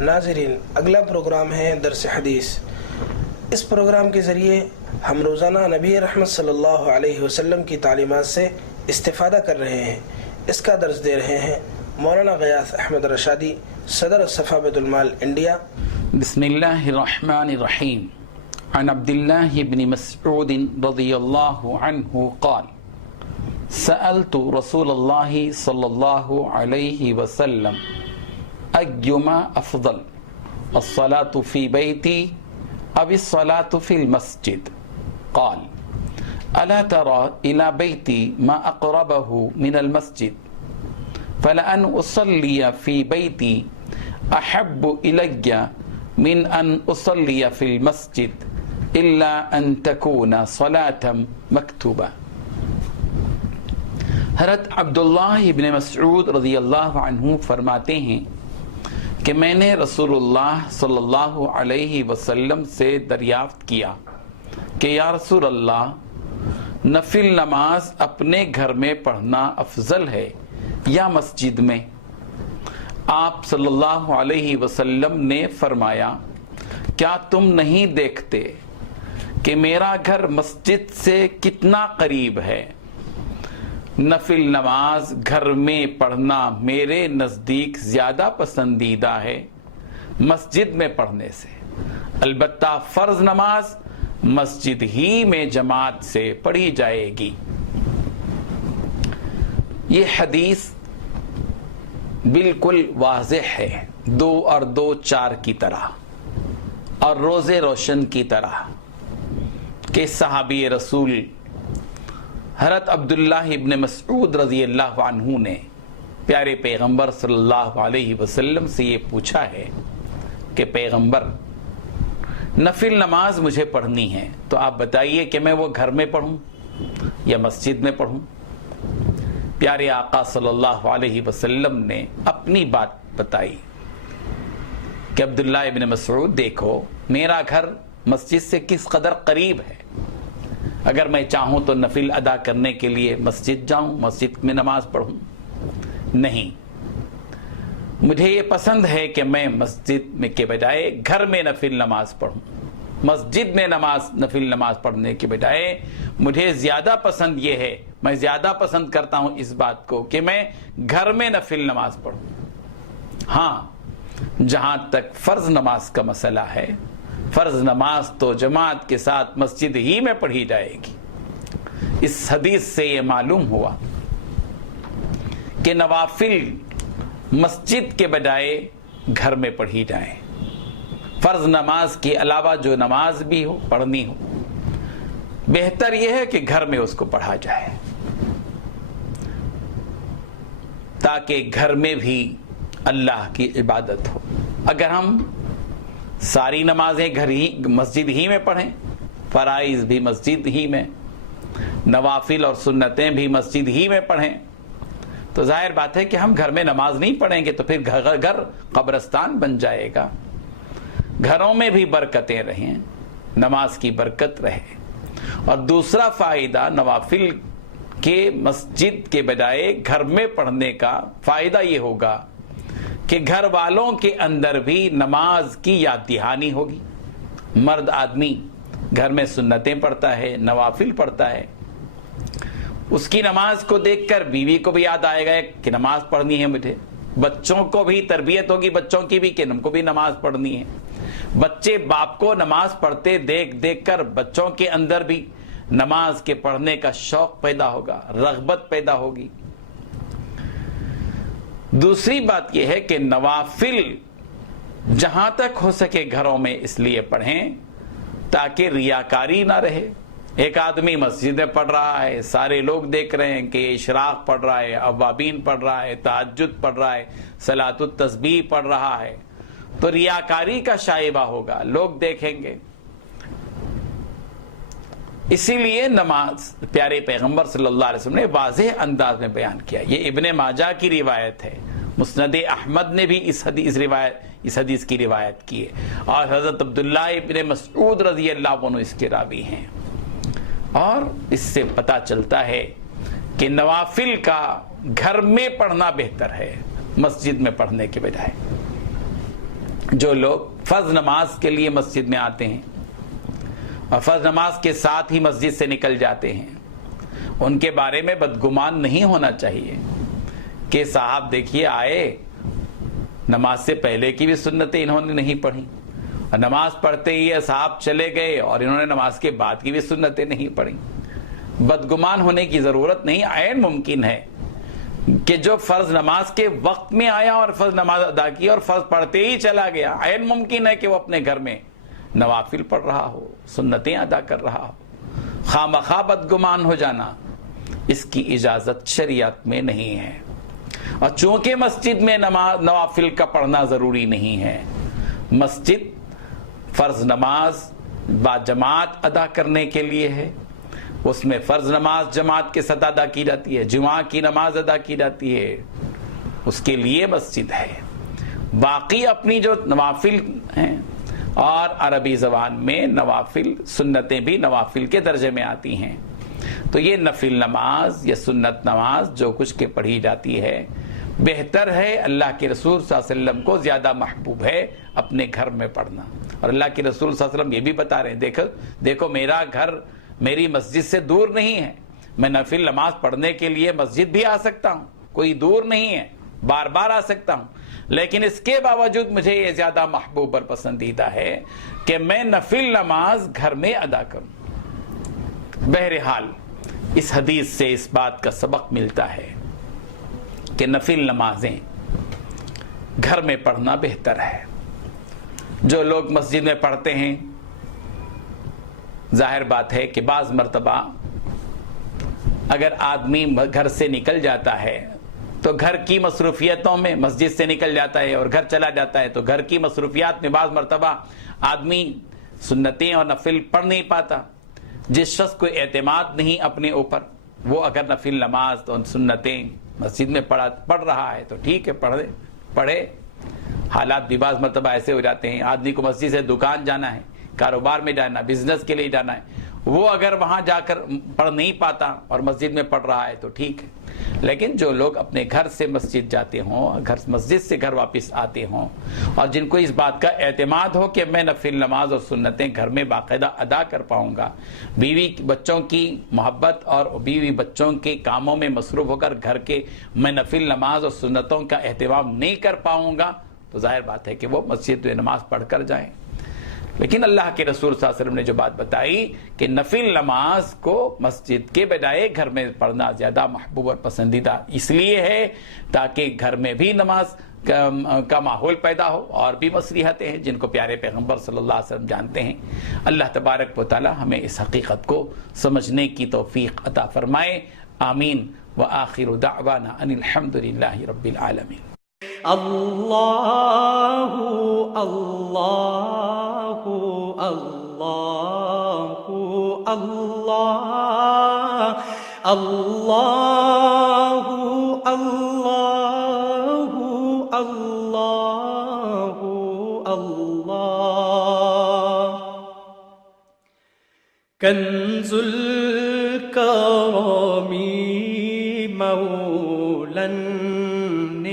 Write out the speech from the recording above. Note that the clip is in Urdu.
ناظرین، اگلا پروگرام ہے درس حدیث۔ اس پروگرام کے ذریعے ہم روزانہ نبی رحمت صلی اللہ علیہ وسلم کی تعلیمات سے استفادہ کر رہے ہیں۔ اس کا درس دے رہے ہیں مولانا غیاث احمد رشادی، صدر صفا بیت المال انڈیا۔ بسم اللہ الرحمن الرحیم۔ عن عبد الله بن مسعود رضی اللہ عنہ قال سألت رسول اللہ صلی اللہ علیہ وسلم ایما افضل الصلاة في بیتی او الصلاة في المسجد قال الا ترى الى بیتی ما اقربه من المسجد فلأن اصلی في بیتی احب الی من ان اصلی في المسجد الا ان تكون صلاة مکتوبہ۔ حضرت عبداللہ بن مسعود رضی اللہ عنہ فرماتے ہیں کہ میں نے رسول اللہ صلی اللہ علیہ وسلم سے دریافت کیا کہ یا رسول اللہ، نفل نماز اپنے گھر میں پڑھنا افضل ہے یا مسجد میں؟ آپ صلی اللہ علیہ وسلم نے فرمایا، کیا تم نہیں دیکھتے کہ میرا گھر مسجد سے کتنا قریب ہے؟ نفل نماز گھر میں پڑھنا میرے نزدیک زیادہ پسندیدہ ہے مسجد میں پڑھنے سے۔ البتہ فرض نماز مسجد ہی میں جماعت سے پڑھی جائے گی۔ یہ حدیث بالکل واضح ہے، 2 اور 2 4 کی طرح اور روز روشن کی طرح کہ صحابی رسول حضرت عبداللہ ابن مسعود رضی اللہ عنہ نے پیارے پیغمبر صلی اللہ علیہ وسلم سے یہ پوچھا ہے کہ پیغمبر، نفل نماز مجھے پڑھنی ہے تو آپ بتائیے کہ میں وہ گھر میں پڑھوں یا مسجد میں پڑھوں؟ پیارے آقا صلی اللہ علیہ وسلم نے اپنی بات بتائی کہ عبداللہ ابن مسعود، دیکھو میرا گھر مسجد سے کس قدر قریب ہے۔ اگر میں چاہوں تو نفل ادا کرنے کے لیے مسجد جاؤں، مسجد میں نماز پڑھوں؟ نہیں، مجھے یہ پسند ہے کہ میں مسجد میں کے بجائے گھر میں نفل نماز پڑھوں۔ مسجد میں نفل نماز پڑھنے کے بجائے مجھے زیادہ پسند یہ ہے، میں زیادہ پسند کرتا ہوں اس بات کو کہ میں گھر میں نفل نماز پڑھوں۔ ہاں، جہاں تک فرض نماز کا مسئلہ ہے، فرض نماز تو جماعت کے ساتھ مسجد ہی میں پڑھی جائے گی۔ اس حدیث سے یہ معلوم ہوا کہ نوافل مسجد کے بجائے گھر میں پڑھی جائیں۔ فرض نماز کے علاوہ جو نماز بھی ہو پڑھنی ہو، بہتر یہ ہے کہ گھر میں اس کو پڑھا جائے، تاکہ گھر میں بھی اللہ کی عبادت ہو۔ اگر ہم ساری نمازیں مسجد ہی میں پڑھیں، فرائض بھی مسجد ہی میں، نوافل اور سنتیں بھی مسجد ہی میں پڑھیں، تو ظاہر بات ہے کہ ہم گھر میں نماز نہیں پڑھیں گے تو پھر گھر قبرستان بن جائے گا۔ گھروں میں بھی برکتیں رہیں، نماز کی برکت رہے۔ اور دوسرا فائدہ نوافل کے مسجد کے بجائے گھر میں پڑھنے کا فائدہ یہ ہوگا کہ گھر والوں کے اندر بھی نماز کی یاد دہانی ہوگی۔ مرد آدمی گھر میں سنتیں پڑھتا ہے، نوافل پڑھتا ہے، اس کی نماز کو دیکھ کر بیوی کو بھی یاد آئے گا کہ نماز پڑھنی ہے مجھے۔ بچوں کو بھی تربیت ہوگی، بچوں کی بھی، کہ ہم کو بھی نماز پڑھنی ہے۔ بچے باپ کو نماز پڑھتے دیکھ دیکھ کر بچوں کے اندر بھی نماز کے پڑھنے کا شوق پیدا ہوگا، رغبت پیدا ہوگی۔ دوسری بات یہ ہے کہ نوافل جہاں تک ہو سکے گھروں میں اس لیے پڑھیں تاکہ ریاکاری نہ رہے۔ ایک آدمی مسجد میں پڑھ رہا ہے، سارے لوگ دیکھ رہے ہیں کہ اشراق پڑھ رہا ہے، اوابین پڑھ رہا ہے، تہجد پڑھ رہا ہے، صلاۃ التسبیح پڑھ رہا ہے، تو ریاکاری کا شائبہ ہوگا، لوگ دیکھیں گے۔ اسی لیے نماز پیارے پیغمبر صلی اللہ علیہ وسلم نے واضح انداز میں بیان کیا۔ یہ ابن ماجہ کی روایت ہے، مسند احمد نے بھی اس حدیث کی روایت کی ہے، اور حضرت عبداللہ ابن مسعود رضی اللہ عنہ اس کے راوی ہیں۔ اور اس سے پتہ چلتا ہے کہ نوافل کا گھر میں پڑھنا بہتر ہے مسجد میں پڑھنے کے بجائے۔ جو لوگ فرض نماز کے لیے مسجد میں آتے ہیں اور فرض نماز کے ساتھ ہی مسجد سے نکل جاتے ہیں، ان کے بارے میں بدگمان نہیں ہونا چاہیے کہ صاحب دیکھیے آئے، نماز سے پہلے کی بھی سنتیں انہوں نے نہیں پڑھی، اور نماز پڑھتے ہی صاحب چلے گئے اور انہوں نے نماز کے بعد کی بھی سنتیں نہیں پڑھی۔ بدگمان ہونے کی ضرورت نہیں۔ عین ممکن ہے کہ جو فرض نماز کے وقت میں آیا اور فرض نماز ادا کی اور فرض پڑھتے ہی چلا گیا، عین ممکن ہے کہ وہ اپنے گھر میں نوافل پڑھ رہا ہو، سنتیں ادا کر رہا ہو۔ خامخواہ بدگمان ہو جانا، اس کی اجازت شریعت میں نہیں ہے۔ اور چونکہ مسجد میں نوافل کا پڑھنا ضروری نہیں ہے، مسجد فرض نماز با جماعت ادا کرنے کے لیے ہے، اس میں فرض نماز جماعت کے ساتھ ادا کی جاتی ہے، جمعہ کی نماز ادا کی جاتی ہے، اس کے لیے مسجد ہے۔ باقی اپنی جو نوافل ہیں، اور عربی زبان میں نوافل سنتیں بھی نوافل کے درجے میں آتی ہیں، تو یہ نفل نماز یا سنت نماز جو کچھ کے پڑھی جاتی ہے، بہتر ہے، اللہ کے رسول صلی اللہ علیہ وسلم کو زیادہ محبوب ہے اپنے گھر میں پڑھنا۔ اور اللہ کے رسول صلی اللہ علیہ وسلم یہ بھی بتا رہے ہیں، دیکھو میرا گھر میری مسجد سے دور نہیں ہے، میں نفل نماز پڑھنے کے لیے مسجد بھی آ سکتا ہوں، کوئی دور نہیں ہے، بار بار آ سکتا ہوں، لیکن اس کے باوجود مجھے یہ زیادہ محبوب اور پسندیدہ ہے کہ میں نفل نماز گھر میں ادا کروں۔ بہرحال اس حدیث سے اس بات کا سبق ملتا ہے کہ نفل نمازیں گھر میں پڑھنا بہتر ہے۔ جو لوگ مسجد میں پڑھتے ہیں، ظاہر بات ہے کہ بعض مرتبہ اگر آدمی گھر سے نکل جاتا ہے تو گھر کی مصروفیتوں میں، مسجد سے نکل جاتا ہے اور گھر چلا جاتا ہے تو گھر کی مصروفیات میں بعض مرتبہ آدمی سنتیں اور نفل پڑھ نہیں پاتا۔ جس شخص کو اعتماد نہیں اپنے اوپر، وہ اگر نفل نماز اور سنتیں مسجد میں پڑھ رہا ہے تو ٹھیک ہے، پڑھے۔ حالات بھی بعض مرتبہ ایسے ہو جاتے ہیں، آدمی کو مسجد سے دکان جانا ہے، کاروبار میں جانا، بزنس کے لیے جانا ہے، وہ اگر وہاں جا کر پڑھ نہیں پاتا اور مسجد میں پڑھ رہا ہے تو ٹھیک ہے۔ لیکن جو لوگ اپنے گھر سے مسجد جاتے ہوں، مسجد سے گھر واپس آتے ہوں، اور جن کو اس بات کا اعتماد ہو کہ میں نفل نماز اور سنتیں گھر میں باقاعدہ ادا کر پاؤں گا، بیوی بچوں کی محبت اور بیوی بچوں کے کاموں میں مصروف ہو کر گھر کے میں نفل نماز اور سنتوں کا اہتمام نہیں کر پاؤں گا، تو ظاہر بات ہے کہ وہ مسجد میں نماز پڑھ کر جائیں۔ لیکن اللہ کے رسول صلی اللہ علیہ وسلم نے جو بات بتائی کہ نفل نماز کو مسجد کے بجائے گھر میں پڑھنا زیادہ محبوب اور پسندیدہ اس لیے ہے تاکہ گھر میں بھی نماز کا ماحول پیدا ہو، اور بھی مصلحتیں ہیں جن کو پیارے پیغمبر صلی اللہ علیہ وسلم جانتے ہیں۔ اللہ تبارک و تعالی ہمیں اس حقیقت کو سمجھنے کی توفیق عطا فرمائے، آمین۔ وآخر دعوانا ان الحمد للہ رب العالمین۔ اللہ اللہ اللہ اللہ اللہ اللہ اللہ اللہ کنز الکرم مولا النعم